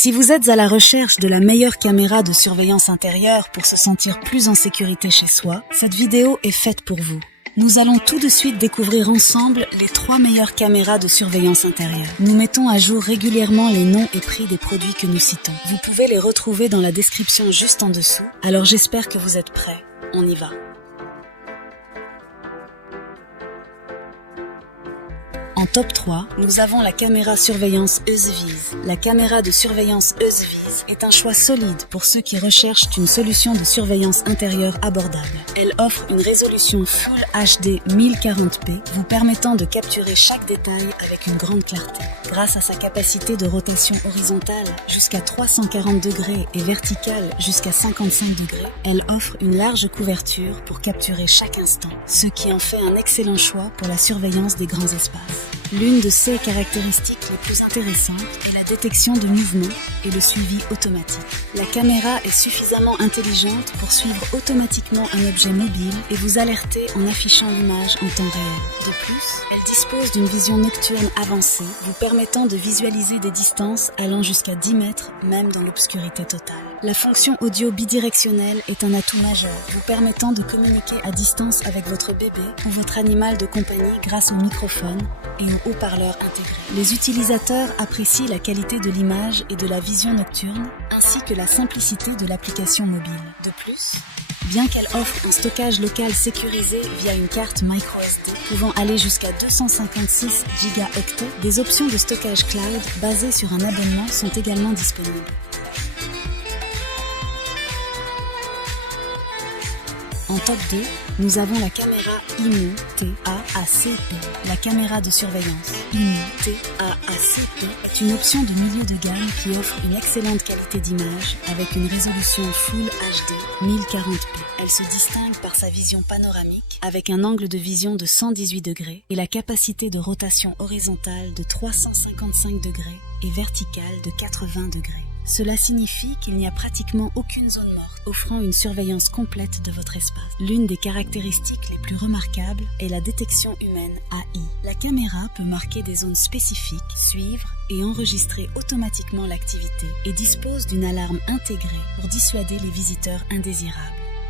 Si vous êtes à la recherche de la meilleure caméra de surveillance intérieure pour se sentir plus en sécurité chez soi, cette vidéo est faite pour vous. Nous allons tout de suite découvrir ensemble les 3 meilleures caméras de surveillance intérieure. Nous mettons à jour régulièrement les noms et prix des produits que nous citons. Vous pouvez les retrouver dans la description juste en dessous, alors j'espère que vous êtes prêts. On y va. En top 3, nous avons la caméra surveillance EuseViz. La caméra de surveillance EuseViz est un choix solide pour ceux qui recherchent une solution de surveillance intérieure abordable. Elle offre une résolution Full HD 1040p, vous permettant de capturer chaque détail avec une grande clarté. Grâce à sa capacité de rotation horizontale jusqu'à 340 degrés et verticale jusqu'à 55 degrés, elle offre une large couverture pour capturer chaque instant, ce qui en fait un excellent choix pour la surveillance des grands espaces. L'une de ses caractéristiques les plus intéressantes est la détection de mouvement et le suivi automatique. La caméra est suffisamment intelligente pour suivre automatiquement un objet mobile et vous alerter en affichant l'image en temps réel. De plus, elle dispose d'une vision nocturne avancée, vous permettant de visualiser des distances allant jusqu'à 10 mètres, même dans l'obscurité totale. La fonction audio bidirectionnelle est un atout majeur, vous permettant de communiquer à distance avec votre bébé ou votre animal de compagnie grâce au microphone et aux haut-parleurs intégrés. Les utilisateurs apprécient la qualité de l'image et de la vision nocturne, ainsi que la simplicité de l'application mobile. De plus, bien qu'elle offre un stockage local sécurisé via une carte microSD pouvant aller jusqu'à 256 Go, des options de stockage cloud basées sur un abonnement sont également disponibles. En top 2, nous avons la caméra IMU TAACP. La caméra de surveillance IMU TAACP est une option de milieu de gamme qui offre une excellente qualité d'image avec une résolution Full HD 1040p. Elle se distingue par sa vision panoramique avec un angle de vision de 118 degrés et la capacité de rotation horizontale de 355 degrés et verticale de 80 degrés. Cela signifie qu'il n'y a pratiquement aucune zone morte, offrant une surveillance complète de votre espace. L'une des caractéristiques les plus remarquables est la détection humaine AI. La caméra peut marquer des zones spécifiques, suivre et enregistrer automatiquement l'activité et dispose d'une alarme intégrée pour dissuader les visiteurs indésirables.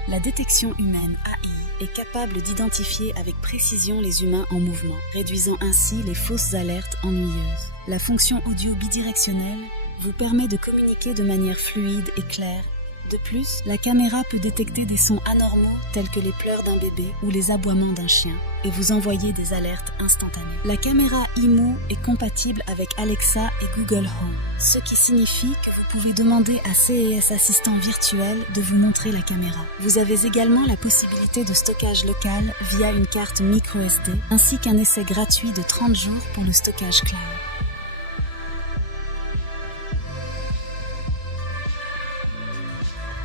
La détection humaine AI est capable d'identifier avec précision les humains en mouvement, réduisant ainsi les fausses alertes ennuyeuses. La fonction audio bidirectionnelle vous permet de communiquer de manière fluide et claire. De plus, la caméra peut détecter des sons anormaux tels que les pleurs d'un bébé ou les aboiements d'un chien et vous envoyer des alertes instantanées. La caméra IMU est compatible avec Alexa et Google Home, ce qui signifie que vous pouvez demander à CES Assistant virtuel de vous montrer la caméra. Vous avez également la possibilité de stockage local via une carte microSD ainsi qu'un essai gratuit de 30 jours pour le stockage cloud.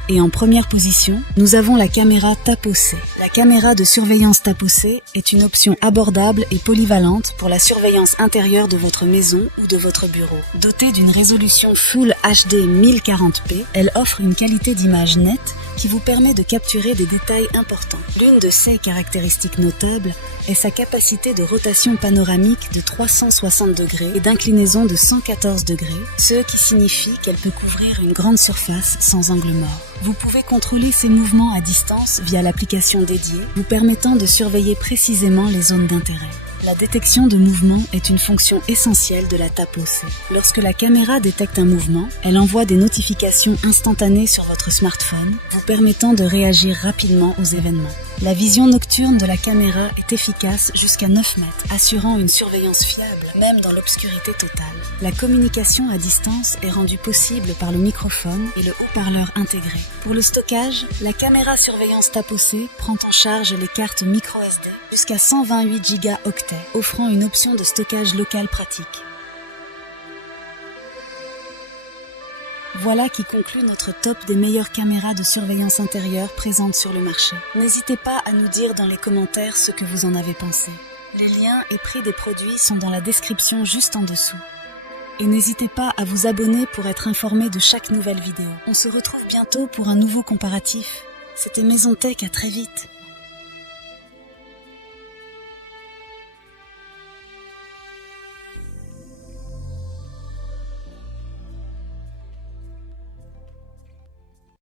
Et en première position, nous avons la caméra TAPO-C. La caméra de surveillance TAPO-C est une option abordable et polyvalente pour la surveillance intérieure de votre maison ou de votre bureau. Dotée d'une résolution Full HD 1040p, elle offre une qualité d'image nette qui vous permet de capturer des détails importants. L'une de ses caractéristiques notables est sa capacité de rotation panoramique de 360 degrés et d'inclinaison de 114 degrés, ce qui signifie qu'elle peut couvrir une grande surface sans angle mort. Vous pouvez contrôler ces mouvements à distance via l'application dédiée, vous permettant de surveiller précisément les zones d'intérêt. La détection de mouvement est une fonction essentielle de la TAPO-C. Lorsque la caméra détecte un mouvement, elle envoie des notifications instantanées sur votre smartphone, vous permettant de réagir rapidement aux événements. La vision nocturne de la caméra est efficace jusqu'à 9 mètres, assurant une surveillance fiable, même dans l'obscurité totale. La communication à distance est rendue possible par le microphone et le haut-parleur intégré. Pour le stockage, la caméra surveillance TAPO-C prend en charge les cartes microSD jusqu'à 128 Go, offrant une option de stockage local pratique. Voilà qui conclut notre top des meilleures caméras de surveillance intérieure présentes sur le marché. N'hésitez pas à nous dire dans les commentaires ce que vous en avez pensé. Les liens et prix des produits sont dans la description juste en dessous. Et n'hésitez pas à vous abonner pour être informé de chaque nouvelle vidéo. On se retrouve bientôt pour un nouveau comparatif. C'était Maison Tech, à très vite.